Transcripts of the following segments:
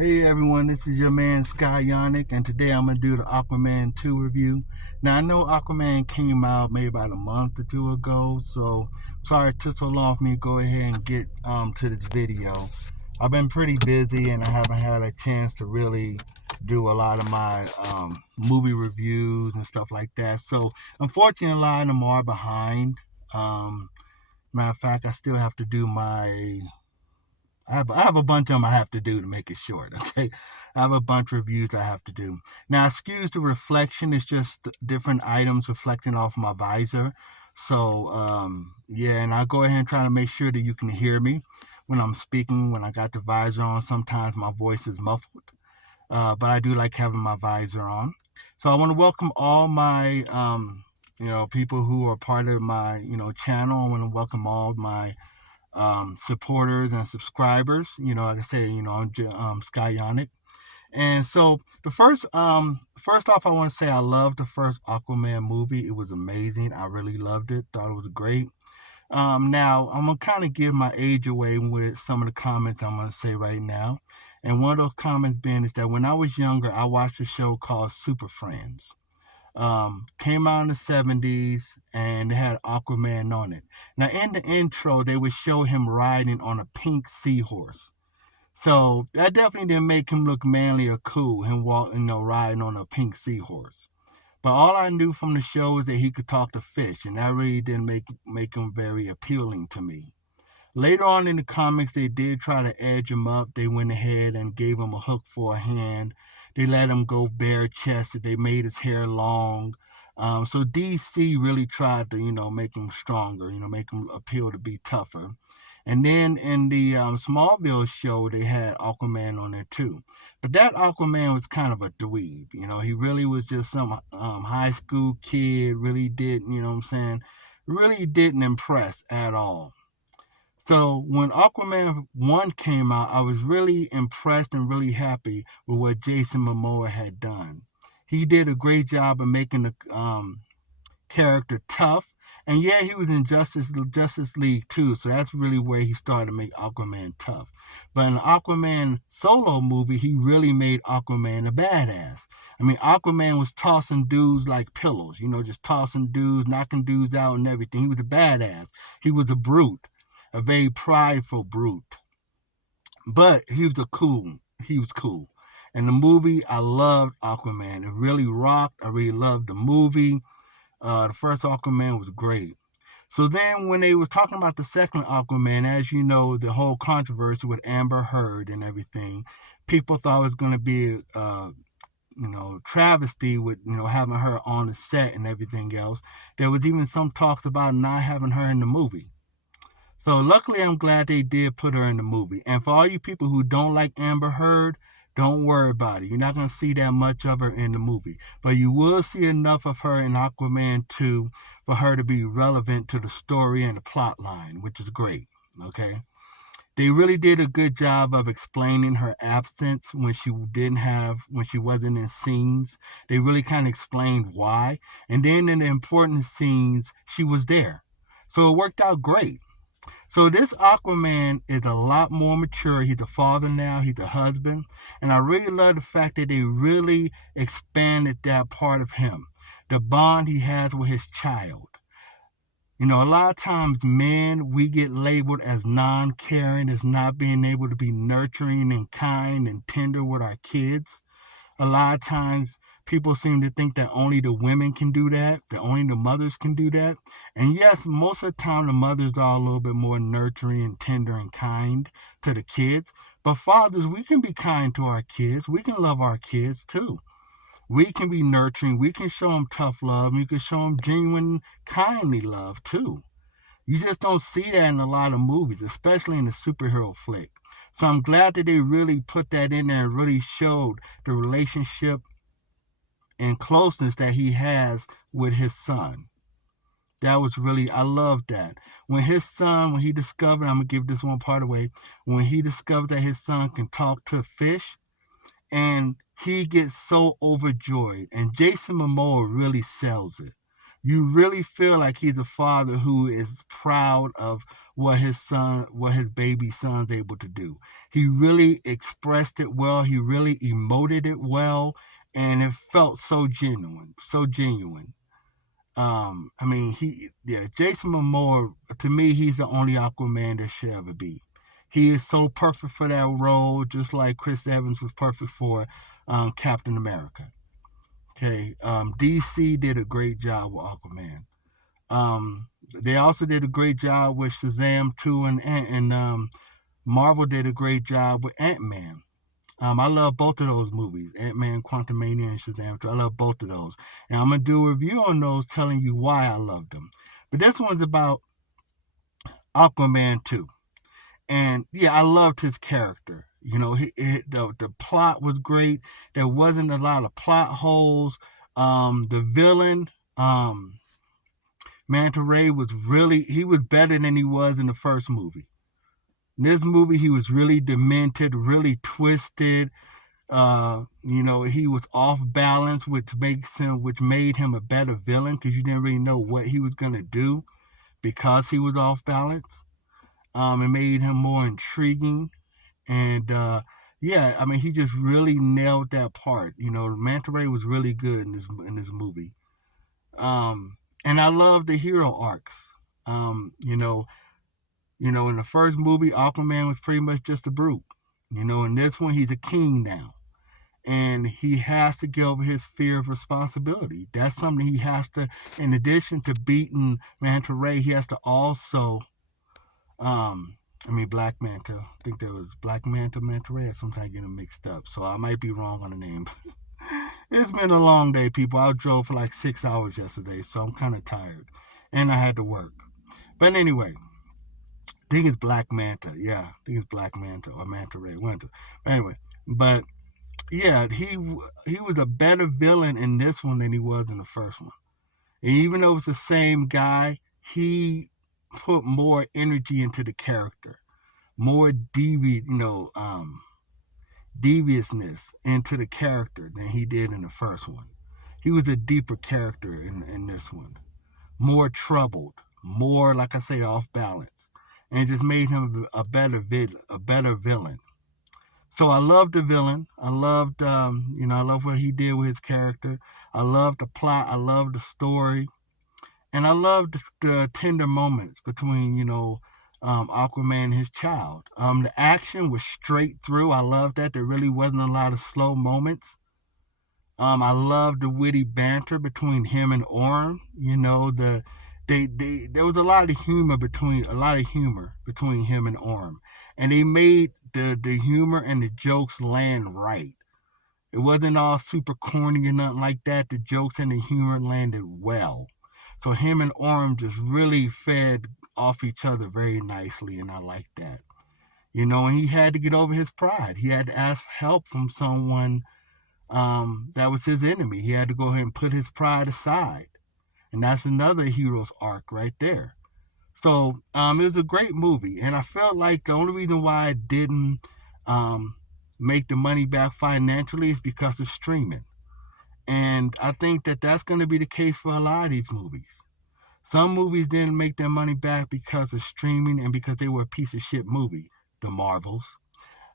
Hey everyone, this is your man Sky Yannick, and today I'm going to do the Aquaman 2 review. Now I know Aquaman came out maybe about a month or two ago, so sorry it took so long for me to go ahead and get to this video. I've been pretty busy and I haven't had a chance to really do a lot of my movie reviews and stuff like that. So unfortunately a lot of them are behind. Um, Matter of fact, I still have to do I have a bunch of them I have to do to make it short. Okay, I have a bunch of reviews I have to do. Now, excuse the reflection; it's just different items reflecting off my visor. So, yeah, and I'll go ahead and try to make sure that you can hear me when I'm speaking. When I got the visor on, sometimes my voice is muffled, but I do like having my visor on. So, I want to welcome all my people who are part of my channel. I want to welcome all my supporters and subscribers. Like I say, I'm Sky Yannick. And so first off, I want to say I loved the first Aquaman movie. It was amazing. I really loved it. Thought it was great. Now I'm gonna kind of give my age away with some of the comments I'm gonna say right now. And one of those comments being is that when I was younger, I watched a show called Super Friends. Came out in the 70s and they had Aquaman on it. Now, in the intro, they would show him riding on a pink seahorse. So that definitely didn't make him look manly or cool, him walking, riding on a pink seahorse. But all I knew from the show is that he could talk to fish, and that really didn't make him very appealing to me. Later on in the comics, they did try to edge him up. They went ahead and gave him a hook for a hand. They let him go bare chested. They made his hair long. So DC really tried to, make him stronger, make him appeal to be tougher. And then in the Smallville show, they had Aquaman on there too. But that Aquaman was kind of a dweeb. He really was just some high school kid, really didn't, what I'm saying, really didn't impress at all. So when Aquaman 1 came out, I was really impressed and really happy with what Jason Momoa had done. He did a great job of making the character tough. And yeah, he was in Justice League too, so that's really where he started to make Aquaman tough. But in the Aquaman solo movie, he really made Aquaman a badass. I mean, Aquaman was tossing dudes like pillows, just tossing dudes, knocking dudes out and everything. He was a badass. He was a brute, a very prideful brute. But he was cool. And the movie, I loved Aquaman. It really rocked. I really loved the movie. The first Aquaman was great. So then when they was talking about the second Aquaman, as you know, the whole controversy with Amber Heard and everything, people thought it was going to be travesty with, having her on the set and everything else. There was even some talks about not having her in the movie. So luckily, I'm glad they did put her in the movie. And for all you people who don't like Amber Heard, don't worry about it. You're not going to see that much of her in the movie. But you will see enough of her in Aquaman 2 for her to be relevant to the story and the plot line, which is great. Okay? They really did a good job of explaining her absence when she wasn't in scenes. They really kind of explained why. And then in the important scenes, she was there. So it worked out great. So this Aquaman is a lot more mature. He's a father now. He's a husband. And I really love the fact that they really expanded that part of him. The bond he has with his child. A lot of times men, we get labeled as non-caring, as not being able to be nurturing and kind and tender with our kids. A lot of times people seem to think that only the women can do that, that only the mothers can do that. And yes, most of the time the mothers are a little bit more nurturing and tender and kind to the kids. But fathers, we can be kind to our kids. We can love our kids too. We can be nurturing. We can show them tough love. We can show them genuine, kindly love too. You just don't see that in a lot of movies, especially in the superhero flick. So I'm glad that they really put that in there and really showed the relationship and closeness that he has with his son. That was really, I love that. When he discovered, I'm going to give this one part away, when he discovered that his son can talk to fish, and he gets so overjoyed, and Jason Momoa really sells it. You really feel like he's a father who is proud of what his baby son's able to do. He really expressed it well. He really emoted it well, and it felt so genuine, so genuine. I mean, Jason Momoa, to me, he's the only Aquaman there should ever be. He is so perfect for that role, just like Chris Evans was perfect for Captain America. Okay, DC did a great job with Aquaman. They also did a great job with Shazam 2, and Marvel did a great job with Ant-Man. I love both of those movies, Ant-Man, Quantumania, and Shazam 2. I love both of those. And I'm going to do a review on those telling you why I love them. But this one's about Aquaman 2. And yeah, I loved his character. You know, the plot was great. There wasn't a lot of plot holes. The villain, Manta Ray, he was better than he was in the first movie. In this movie, he was really demented, really twisted. He was off balance, which made him a better villain because you didn't really know what he was gonna do because he was off balance. It made him more intriguing, and yeah, I mean, he just really nailed that part. You know, Manta Ray was really good in this movie. And I love the hero arcs. Um, you know, in the first movie, Aquaman was pretty much just a brute. In this one, he's a king now. And he has to get over his fear of responsibility. That's something he has to, in addition to beating Manta Ray, he has to also, Black Manta. I think there was Black Manta, Manta Ray. I sometimes get them mixed up. So I might be wrong on the name. It's been a long day, people. I drove for like 6 hours yesterday, so I'm kind of tired. And I had to work. But anyway, I think it's Black Manta. Yeah, I think it's Black Manta or Manta Ray Winter. Anyway, but yeah, he was a better villain in this one than he was in the first one. And even though it's the same guy, he put more energy into the character, more deviousness into the character than he did in the first one. He was a deeper character in this one, more troubled, more, like I say, off balance, and it just made him a better villain. So I loved the villain. I loved, I love what he did with his character. I loved the plot. I loved the story, and I loved the tender moments between, Aquaman and his child. The action was straight through. I loved that. There really wasn't a lot of slow moments. I loved the witty banter between him and Orm. There was a lot of humor between him and Orm, and they made the humor and the jokes land right. It wasn't all super corny or nothing like that. The jokes and the humor landed well. So him and Orm just really fed off each other very nicely, and I like that. And he had to get over his pride. He had to ask help from someone that was his enemy. He had to go ahead and put his pride aside. And that's another hero's arc right there. So it was a great movie. And I felt like the only reason why I didn't make the money back financially is because of streaming. And I think that that's going to be the case for a lot of these movies. Some movies didn't make their money back because of streaming and because they were a piece of shit movie, the Marvels.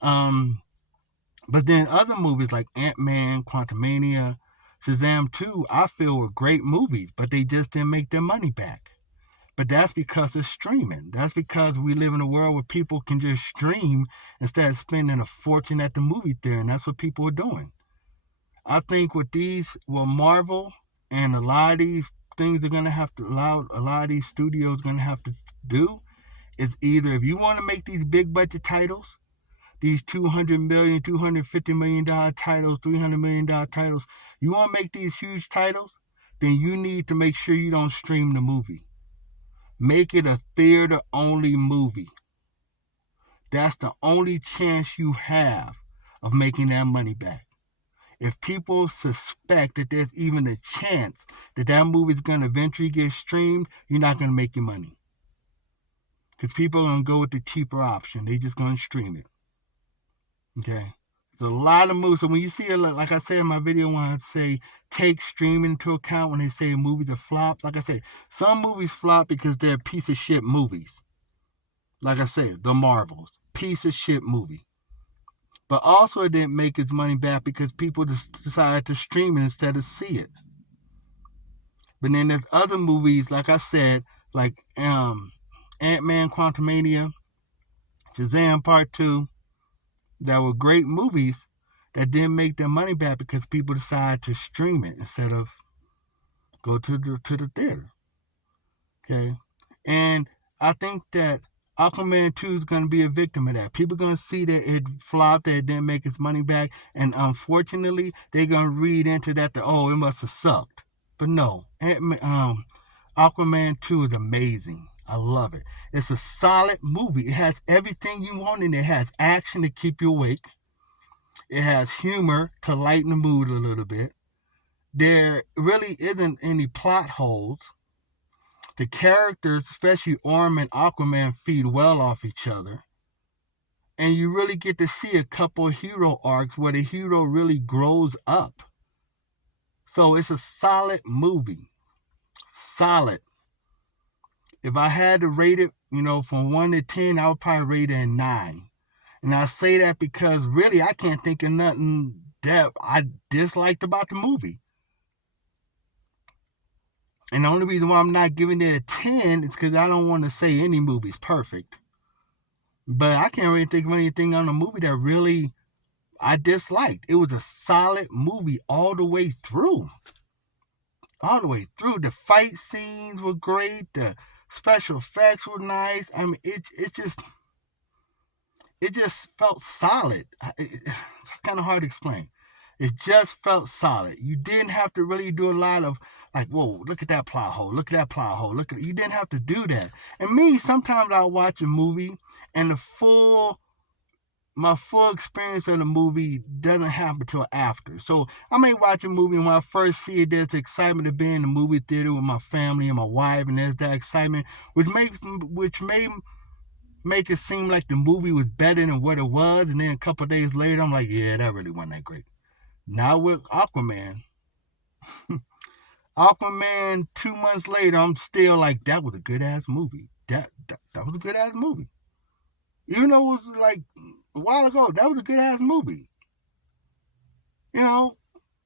But then other movies like Ant-Man, Quantumania, Shazam 2, I feel were great movies, but they just didn't make their money back. But that's because of streaming. That's because we live in a world where people can just stream instead of spending a fortune at the movie theater, and that's what people are doing. I think what Marvel and a lot of these things are going to have to allow, a lot of these studios going to have to do is either, if you want to make these big budget titles, these $200 million, $250 million titles, $300 million titles, you want to make these huge titles, then you need to make sure you don't stream the movie. Make it a theater-only movie. That's the only chance you have of making that money back. If people suspect that there's even a chance that that movie's going to eventually get streamed, you're not going to make your money. Because people are going to go with the cheaper option. They're just going to stream it. Okay? There's a lot of movies. So when you see it, like I said in my video, when I say take streaming into account when they say movies are flops, like I say, some movies flop because they're piece of shit movies. Like I said, The Marvels, piece of shit movie. But also, it didn't make its money back because people just decided to stream it instead of see it. But then there's other movies, like I said, like Ant-Man Quantumania, Shazam Part 2, that were great movies that didn't make their money back because people decided to stream it instead of go to the theater. Okay. And I think that Aquaman 2 is going to be a victim of that. People are going to see that it flopped, that it didn't make its money back. And unfortunately, they're going to read into that, oh, it must have sucked. But no, Aquaman 2 is amazing. I love it. It's a solid movie. It has everything you want in it. It has action to keep you awake. It has humor to lighten the mood a little bit. There really isn't any plot holes. The characters, especially Orm and Aquaman, feed well off each other. And you really get to see a couple of hero arcs where the hero really grows up. So it's a solid movie. Solid. If I had to rate it, from 1 to 10, I would probably rate it a 9. And I say that because really I can't think of nothing that I disliked about the movie. And the only reason why I'm not giving it a 10 is because I don't want to say any movie's perfect. But I can't really think of anything on the movie that really I disliked. It was a solid movie all the way through. All the way through. The fight scenes were great. The special effects were nice. I mean, it just felt solid. It's kind of hard to explain. It just felt solid. You didn't have to really do a lot of like, whoa, look at that plot hole. Look at that plot hole. You didn't have to do that. And me, sometimes I'll watch a movie and my full experience of the movie doesn't happen until after. So I may watch a movie and when I first see it, there's excitement to be in the movie theater with my family and my wife, and there's that excitement, which may make it seem like the movie was better than what it was, and then a couple of days later, I'm like, yeah, that really wasn't that great. Now with Aquaman, 2 months later, I'm still like, that was a good ass movie. That was a good ass movie. Even though it was like a while ago, that was a good ass movie.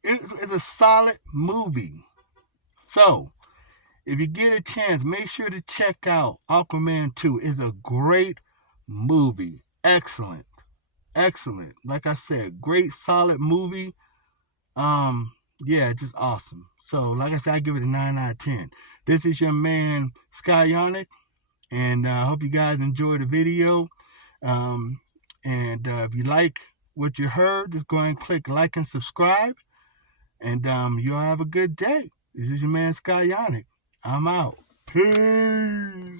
It's a solid movie. So, if you get a chance, make sure to check out Aquaman 2. It's a great movie. Excellent. Excellent. Like I said, great solid movie. Yeah, just awesome. So, like I said, I give it a 9 out of 10. This is your man, Skyonic, and I hope you guys enjoyed the video. And if you like what you heard, just go ahead and click like and subscribe. And you'll have a good day. This is your man, Skyonic. I'm out. Peace.